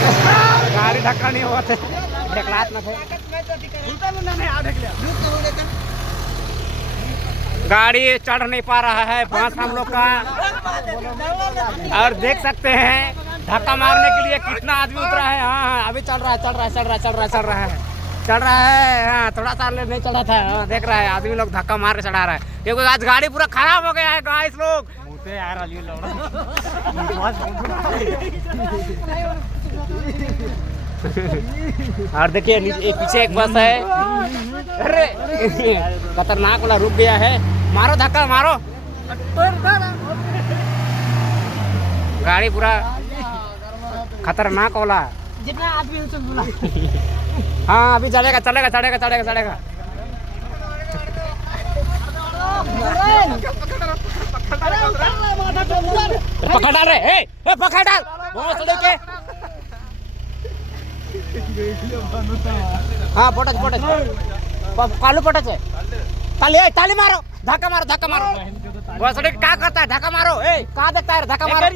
गाड़ी धक्का नहीं हुआ थे ढकलात ना थे गाड़ी चढ़ नहीं पा रहा है बस हम लोग का। और देख सकते हैं धक्का मारने के लिए कितना आदमी उतरा है। हाँ अभी चल रहा है हाँ थोड़ा सा नहीं चढ़ा था। हाँ देख रहा है आदमी लोग धक्का मार के चढ़ा रहा है क्योंकि आज गाड़ी पूरा खराब हो गया है गाइस लोग। और देखिए एक पीछे एक बस है। अरे खतरनाक वाला रुक गया है। मारो धक्का मारो। गाड़ी पूरा खतरनाक वाला जितना आदमी है सब बुला। हाँ अभी चलेगा पकड़ डाल रे पकड़ डाल के। हाँ पोटच कालू पोटच है। ताली मारो धक्का मारो बस क्या करता है धक्का मारो। कहाँ देखता है धक्का मारो।